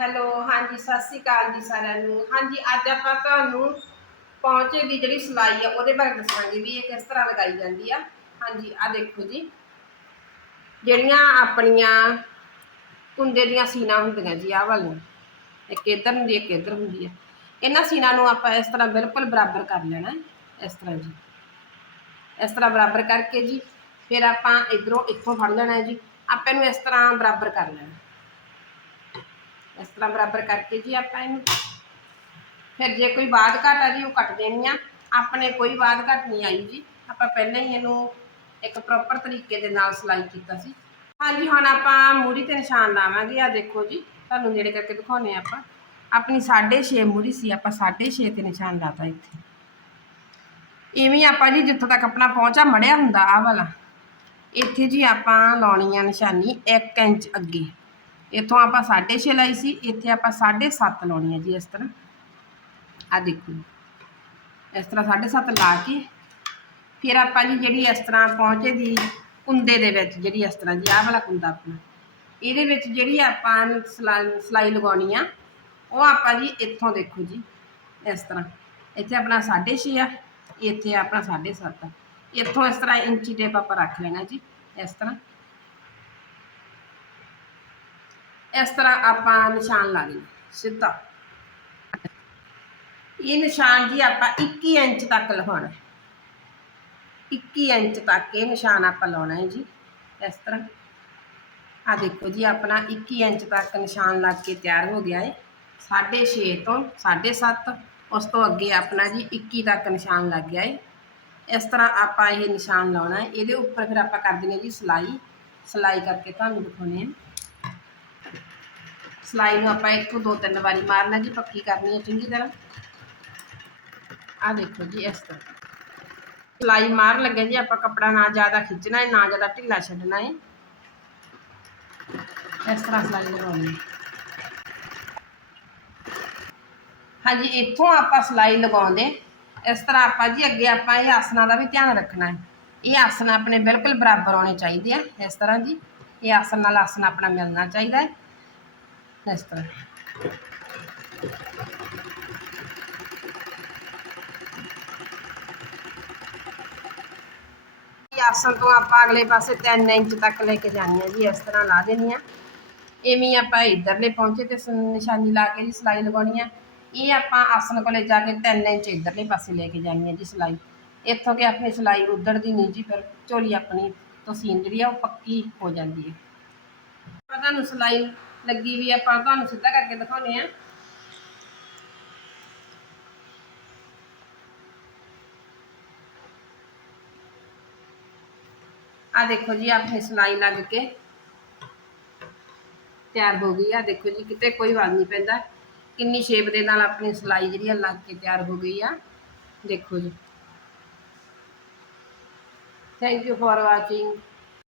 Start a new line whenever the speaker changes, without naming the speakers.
Hello, ਹਾਂਜੀ, ਸਤਿ ਸ਼੍ਰੀ ਅਕਾਲ ਜੀ ਸਾਰਿਆਂ ਨੂੰ। ਹਾਂਜੀ, ਅੱਜ ਆਪਾਂ ਤੁਹਾਨੂੰ ਪੌਂਚੇ ਦੀ ਜਿਹੜੀ ਸਿਲਾਈ ਆ, ਉਹਦੇ ਬਾਰੇ ਦੱਸਾਂਗੇ ਵੀ ਇਹ ਕਿਸ ਤਰ੍ਹਾਂ ਲਗਾਈ ਜਾਂਦੀ ਆ। ਹਾਂਜੀ ਆ ਦੇਖੋ ਜੀ। ਜਿਹੜੀਆਂ ਆਪਣੀਆਂ ਕੁੰਡੇ ਦੀਆਂ ਸੀਨਾ ਹੁੰਦੀਆਂ ਜੀ, ਆਹ ਵਾਲੀਆਂ। ਇੱਕ ਇੱਧਰ ਹੁੰਦੀ, ਇੱਕ ਇੱਧਰ ਹੁੰਦੀ ਆ। ਇਹਨਾਂ ਸੀਨਾ ਨੂੰ ਆਪਾਂ ਇਸ ਤਰ੍ਹਾਂ ਬਿਲਕੁਲ ਬਰਾਬਰ ਕਰ ਲੈਣਾ ਇਸ ਤਰ੍ਹਾਂ ਜੀ। ਇਸ ਤਰ੍ਹਾਂ ਬਰਾਬਰ ਕਰਕੇ ਜੀ, ਫਿਰ ਆਪਾਂ ਇਧਰੋਂ ਇੱਥੋਂ ਫੜ ਲੈਣਾ ਜੀ। ਆਪਾਂ ਇਹਨੂੰ ਇਸ ਤਰ੍ਹਾਂ ਬਰਾਬਰ ਕਰ ਲੈਣਾ। ਇਸ ਤਰ੍ਹਾਂ ਬਰਾਬਰ ਕਰਕੇ ਜੀ ਆਪਾਂ ਇਹਨੂੰ। ਫਿਰ ਜੇ ਕੋਈ ਬਾਦ ਘਾਟ ਆ ਜੀ, ਉਹ ਕੱਟ ਦੇਣੀ ਆ। ਆਪਣੇ ਕੋਈ ਬਾਦ ਘਾਟ ਨਹੀਂ ਆਈ ਜੀ। ਆਪਾਂ ਪਹਿਲਾਂ ਹੀ ਇਹਨੂੰ ਇੱਕ ਪ੍ਰੋਪਰ ਤਰੀਕੇ ਦੇ ਨਾਲ ਸਿਲਾਈ ਕੀਤਾ ਸੀ। ਹਾਂਜੀ, ਹੁਣ ਆਪਾਂ ਮੂਰੀ ਤੇ ਨਿਸ਼ਾਨ ਲਾਵਾਂਗੇ। ਆ ਦੇਖੋ ਜੀ, ਤੁਹਾਨੂੰ ਨੇੜੇ ਕਰਕੇ ਦਿਖਾਉਨੇ ਆਪਾਂ। ਆਪਣੀ 6.5 ਮੂਰੀ ਸੀ। ਆਪਾਂ 6.5 ਤੇ ਨਿਸ਼ਾਨ ਲਾਤਾ ਇੱਥੇ। ਇਵੇਂ ਆਪਾਂ ਜੀ ਜਿੱਥੋਂ ਤੱਕ ਆਪਣਾ ਪਹੁੰਚਾ ਮੜਿਆ ਹੁੰਦਾ ਆ ਵਾਲਾ। ਇੱਥੇ ਜੀ ਆਪਾਂ ਲਾਉਣੀ ਆ ਨਿਸ਼ਾਨੀ 1 ਇੰਚ ਅੱਗੇ। ਇੱਥੋਂ ਆਪਾਂ 6.5 ਲਾਈ ਸੀ, ਇੱਥੇ ਆਪਾਂ 7.5 ਲਾਉਣੀ ਹੈ ਜੀ ਇਸ ਤਰ੍ਹਾਂ। ਆ ਦੇਖੋ ਇਸ ਤਰ੍ਹਾਂ 7.5 ਲਾ ਕੇ, ਫਿਰ ਆਪਾਂ ਜੀ ਜਿਹੜੀ ਇਸ ਤਰ੍ਹਾਂ ਪਹੁੰਚੇ ਦੀ ਕੁੰਦੇ ਦੇ ਵਿੱਚ ਜਿਹੜੀ ਇਸ ਤਰ੍ਹਾਂ ਜੀ, ਆਹ ਵਾਲਾ ਕੁੰਦਾ ਆਪਣਾ, ਇਹਦੇ ਵਿੱਚ ਜਿਹੜੀ ਆਪਾਂ ਸਲਾਈ ਸਲਾਈ ਲਗਾਉਣੀ ਆ, ਉਹ ਆਪਾਂ ਜੀ ਇੱਥੋਂ ਦੇਖੋ ਜੀ, ਇਸ ਤਰ੍ਹਾਂ। ਇੱਥੇ ਆਪਣਾ 6.5 ਆ, ਇੱਥੇ ਆਪਣਾ 7.5 ਆ। ਇੱਥੋਂ ਇਸ ਤਰ੍ਹਾਂ ਇੰਚੀ ਟੇਪ ਆਪਾਂ ਰੱਖ ਲੈਣਾ ਜੀ, ਇਸ ਤਰ੍ਹਾਂ। ਇਸ ਤਰ੍ਹਾਂ ਆਪਾਂ ਨਿਸ਼ਾਨ ਲਾ ਦੇਣਾ ਸਿੱਧਾ ਇਹ ਨਿਸ਼ਾਨ ਜੀ ਆਪਾਂ 21 ਇੰਚ ਤੱਕ ਲਗਾਉਣਾ ਹੈ 21 ਇੰਚ ਤੱਕ ਇਹ ਨਿਸ਼ਾਨ ਆਪਾਂ ਲਾਉਣਾ ਹੈ ਜੀ ਇਸ ਤਰ੍ਹਾਂ ਆ ਦੇਖੋ ਜੀ ਆਪਣਾ 21 ਇੰਚ ਤੱਕ ਨਿਸ਼ਾਨ ਲੱਗ ਕੇ ਤਿਆਰ ਹੋ ਗਿਆ ਹੈ 6.5 ਤੋਂ 7.5 ਉਸ ਤੋਂ ਅੱਗੇ ਆਪਣਾ ਜੀ 21 ਤੱਕ ਨਿਸ਼ਾਨ ਲੱਗ ਗਿਆ ਹੈ ਇਸ ਤਰ੍ਹਾਂ ਆਪਾਂ ਇਹ ਨਿਸ਼ਾਨ ਲਾਉਣਾ ਹੈ ਇਹਦੇ ਉੱਪਰ ਫਿਰ ਆਪਾਂ ਕਰ ਦਿੰਦੇ ਜੀ ਸਿਲਾਈ ਸਿਲਾਈ ਕਰਕੇ ਤੁਹਾਨੂੰ ਦਿਖਾਉਣੇ ਆ ਸਿਲਾਈ ਨੂੰ ਆਪਾਂ ਇੱਕ ਤੋਂ ਦੋ ਤਿੰਨ ਵਾਰੀ ਮਾਰਨਾ ਜੀ ਪੱਕੀ ਕਰਨੀ ਹੈ ਚੰਗੀ ਤਰ੍ਹਾਂ ਆ ਦੇਖੋ ਜੀ ਇਸ ਤਰ੍ਹਾਂ ਸਿਲਾਈ ਮਾਰ ਲੱਗੇ ਜੀ ਆਪਾਂ ਕੱਪੜਾ ਨਾ ਜ਼ਿਆਦਾ ਖਿੱਚਣਾ ਹੈ ਨਾ ਜ਼ਿਆਦਾ ਢਿੱਲਾ ਛੱਡਣਾ ਹੈ ਇਸ ਤਰ੍ਹਾਂ ਸਿਲਾਈ ਲਗਾਉਣੀ ਹੈ ਹਾਂਜੀ ਇੱਥੋਂ ਆਪਾਂ ਸਿਲਾਈ ਲਗਾਉਂਦੇ ਇਸ ਤਰ੍ਹਾਂ ਆਪਾਂ ਜੀ ਅੱਗੇ ਆਪਾਂ ਇਹ ਆਸਨਾਂ ਦਾ ਵੀ ਧਿਆਨ ਰੱਖਣਾ ਹੈ ਇਹ ਆਸਨ ਆਪਣੇ ਬਿਲਕੁਲ ਬਰਾਬਰ ਆਉਣੇ ਚਾਹੀਦੇ ਆ ਇਸ ਤਰ੍ਹਾਂ ਜੀ ਇਹ ਆਸਨ ਨਾਲ ਆਸਨ ਆਪਣਾ ਮਿਲਣਾ ਚਾਹੀਦਾ ਹੈ ਇਸ ਤਰ੍ਹਾਂ ਇਹ ਆਸਨ ਤੋਂ ਆਪਾਂ ਅਗਲੇ ਪਾਸੇ 3 ਇੰਚ ਤੱਕ ਲੈ ਕੇ ਜਾਣੀ ਹੈ ਜੀ ਇਸ ਤਰ੍ਹਾਂ ਲਾ ਦੇਣੀ ਆ ਇਵੇਂ ਹੀ ਆਪਾਂ ਇਧਰਲੇ ਪਹੁੰਚੇ ਤੇ ਸ- ਨਿਸ਼ਾਨੀ ਲਾ ਕੇ ਜੀ ਸਿਲਾਈ ਲਗਾਉਣੀ ਆ ਇਹ ਆਪਾਂ ਆਸਨ ਕੋਲੇ ਜਾ ਕੇ 3 ਇੰਚ ਇਧਰਲੇ ਪਾਸੇ ਲੈ ਕੇ ਜਾਣੀ ਹੈ ਜੀ ਸਿਲਾਈ ਇੱਥੋਂ ਕਿ ਆਪਣੀ ਸਿਲਾਈ ਉਧੜਦੀ ਨਹੀਂ ਜੀ ਫਿਰ ਝੋਲੀ ਆਪਣੀ ਤਸੀਨ ਜਿਹੜੀ ਆ ਉਹ ਪੱਕੀ ਹੋ ਜਾਂਦੀ ਹੈ ਆਪਾਂ ਤੁਹਾਨੂੰ ਸਿਲਾਈ लगी भी आप सीधा करके दिखाने आ जी आप सिलाई लग के तैयार हो गई आ देखो जी कि कोई आवाज़ नहीं पैदा कि शेप के नाल अपनी सिलाई जी लग के तैयार हो गई है देखो जी थैंक यू फॉर वाचिंग